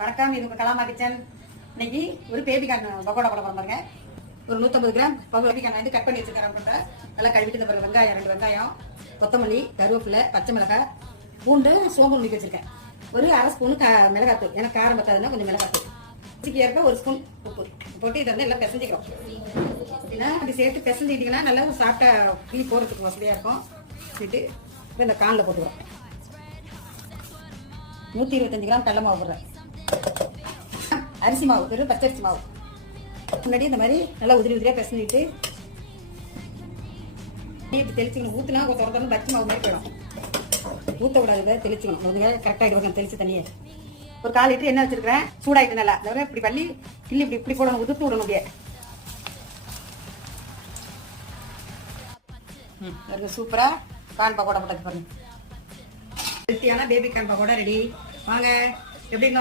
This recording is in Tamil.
வணக்கம், இது உங்க கலாமா கிச்சன். இன்னைக்கு ஒரு பேபிகார்ன் பக்கோடா போட பாருங்க. ஒரு 150 கிராம் பேபிகார்ன் வந்து கட் பண்ணி வச்சிருக்கேன். நல்லா கழுவிட்டு இந்த பாருங்க, வெங்காயம் 2 வெங்காயம், கொத்தமல்லி, கருவேப்பிலை, பச்சை மிளகாய், பூண்டு, சோம்பு நுணுக்கி வச்சிருக்கேன். ஒரு அரை ஸ்பூன் மிளகாத்தூள், எனக்கு காரம் பத்தாதுன்னா கொஞ்சம் மிளகாத்தூள். சிக்கி ஏற்க ஒரு ஸ்பூன் உப்பு போட்டு இதை வந்து எல்லாம் பிசைஞ்சிக்கிறோம். அப்படின்னா அப்படி சேர்த்து பிசைஞ்சிக்கிட்டீங்கன்னா நல்லா சாப்பிட்டா டீ போடுறதுக்கு வசதியாக இருக்கும். வச்சுட்டு இப்போ இந்த கானில் போட்டுக்கிறோம். 125 கிராம் கடலை மாவு போடுறேன். அரிசி மாவு, வெறும் பச்சரிசி மாவு. முன்னாடி இந்த மாதிரி நல்லா உதிரி உதிரியாக பிசைஞ்சிட்டு இப்படி தெளிச்சுக்கணும். ஊற்றுனா தொடர்ந்து பச்சை மாவு மாதிரி போயிடும். ஊற்றக்கூடாது, தெளிச்சுக்கணும். கரெக்டாக இருக்கும். தெளிச்சு தண்ணியே ஒரு 1/4 லிட்டர் எண்ணெய் வச்சிருக்கிறேன். சூடாயிட்டு நல்லா இப்படி பண்ணி கிள்ளி இப்படி போடணும், உதுத்து விடணும். அப்படியே சூப்பரா கான் பக்கோடா போட்டது பாருங்க. ஹெல்த்தியான பேபி கான் பக்கோடா ரெடி. வாங்க எப்படி